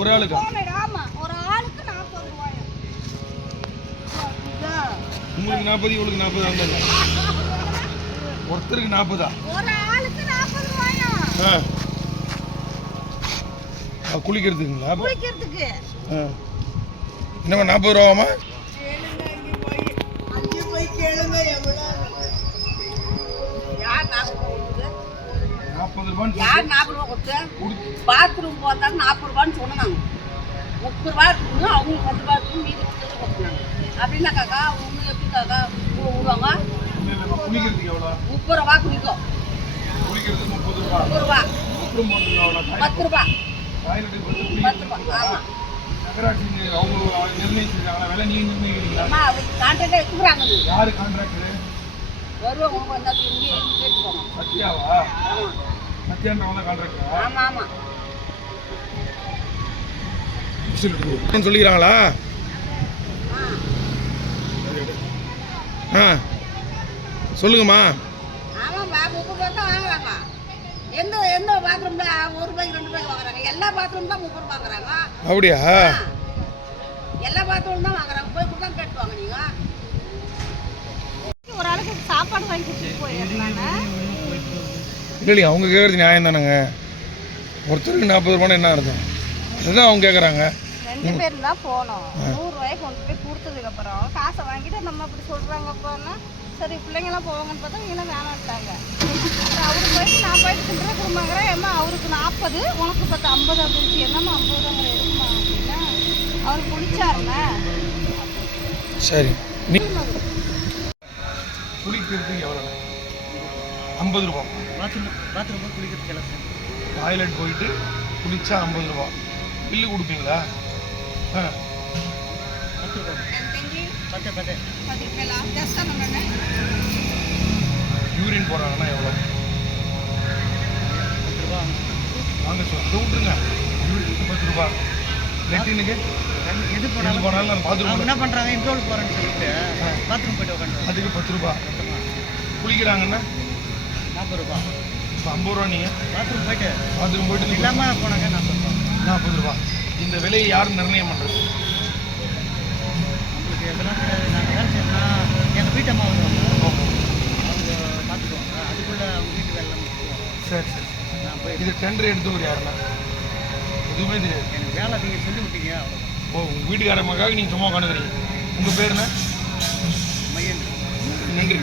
ஒரு ஆளுக்கு? ஆமா, ஒரு ஆளுக்கு 40 ரூபாய். உங்களுக்கு 40, இவளுக்கு 40 அந்த ஒருத்தருக்கு 40. ஒரு ஆளுக்கு 40 ரூபாயா? குளிக்கிறதுக்குங்களா? குளிக்கிறதுக்கு. என்னம்மா 40 ரூபாமா? அங்கே போய் கேளுங்க எவ்வளவு. யார் 40 ரூபாய்? 40 ரூபாய். யார் 40 ரூபாய் கொடுத்து? பாத்ரூம் போறதா 40 ரூபாய்னு சொன்னாங்க. 30 ரூபாய் இருக்குன்னு அவங்க 10 ரூபாய் இருக்கு மீதி கொடுத்தாங்க. அப்படின்னா காக்கா ஒண்ணு எப்படி காக்கா விடுவாங்க? குளிக்கிறதுக்கு எவ்வளோ? 30 ரூபாய் குளிக்கும். குளிக்கிறதுக்கு 30 ரூபாய். 30 ரூபாய். பாத்ரூம் போறதுக்கு எவ்வளோ? 10 ரூபாய். டாய்லெட்டுக்கு 10 ரூபாய். ஆமா. நகராட்சி அவங்க நிர்ணயிச்சிருக்காங்களா? விலை நீங்க நிர்ணயிக்கிறீங்களா? அம்மா கான்ட்ராக்ட் எடுத்துக்கிறாங்க. யாரு கான்ட்ராக்டர்? வருவாங்க வந்தா இங்கே கேட்டுக்கோங்க. சத்யாவா? ஆமா. சத்யான்றவங்க கான்ட்ராக்டரா? ஆமா ஆமா. சொல்லிக்கிறாங்களா? சொல்லுங்கம்மா. ஆமாம்மா 30 ரூபாய் தான் வாங்குறாங்க. எந்த எந்த பாத்ரூம்ல 1 ரூபாய்க்கு 2 ரூபாய்க்கு வாங்குறாங்க. எல்லா பாத்ரூம் தான் 30 ரூபாய் வாங்குறாங்க. அப்படியா? எல்லா பாத்ரூம் தான் வாங்குறாங்க. போய் கூட கேட்டுவாங்க நீங்க. ஒரு ஆளுக்கு சாப்பாடு வாங்கி கொடுத்துட்டு போயிடலாங்க. இல்லைங்க, அவங்க கேட்குறது நியாயம் தானேங்க. ஒருத்தருக்கு 40 ரூபான்னு என்ன அர்த்தம்? அதுதான் அவங்க கேட்குறாங்க. 2 பேர் தான் போனோம். 100 ரூபாய்க்கு கொண்டு போய் கொடுத்ததுக்கப்புறம் காசை வாங்கிட்டு நம்ம அப்படி சொல்கிறாங்கப்போன்னா சரி பிள்ளைங்களாம் போவாங்கன்னு பார்த்தா இவங்களாம் வேணான்ட்டாங்க. அவரு போயிட்டு நான் போயிட்டு சில்லறை கொடுமாங்கிறேன். ஏம்மா அவருக்கு 40 உனக்கு 10 50 அப்படின்னு. என்னம்மா 50ங்கிற இருக்குமா அப்படின்னா அவருக்கு குளிச்சாருல. சரி, குளிக்கிறதுக்கு எவ்வளோ? 50 ரூபா. பாத்ரூம் குளிக்கிறதுக்கு எல்லாம் டாய்லெட் போயிட்டு குளிச்சா 50 ரூபா. பில்லு கொடுப்பீங்களா? 10 ரூபா. 10 யூரின் போகிறாங்கன்னா எவ்வளோ? 10 ரூபா. வாங்க சார், விட்டுருங்க. யூரினுக்கு 10 ரூபா. லெட்டினுக்கு எது போனாலும் பாத்ரூம் என்ன பண்ணுறாங்க? இன்ட்ரோல் போகிறேன்னு சொல்லிட்டு பாத்ரூம் போய்ட்டு உட்காந்து அதுக்கு 10 ரூபா. குளிக்கிறாங்கன்னா 40 ரூபா. இப்போ 50 ரூபா. நீங்கள் பாத்ரூம் போயிட்டு இல்லாமல் போனாங்க 40 ரூபா. 40 ரூபா. இந்த விலையை யார் நிர்ணயம் பண்ணுறது? நம்மளுக்கு எதனா நாங்கள் வேலை செய்யணும்னா எங்கள் வீட்டு அம்மா வருவாங்க, அவங்க பார்த்துக்குவாங்க. அதுக்குள்ளே அவங்க வீட்டு வேலை முடிச்சுக்குவாங்க. சரி சரி. நான் போய் இது டெண்டர் எடுத்தவர் யாருன்னா? எதுவுமே தெரியாது. எனக்கு வேலை நீங்கள் சொல்லி விட்டீங்க அவ்வளோ. ஓ, உங்கள் வீட்டுக்காரம்மாக்காக நீங்கள் சும்மா உட்காந்துக்கிறீங்க. உங்கள் பேர் என்ன? மையன். நன்றி.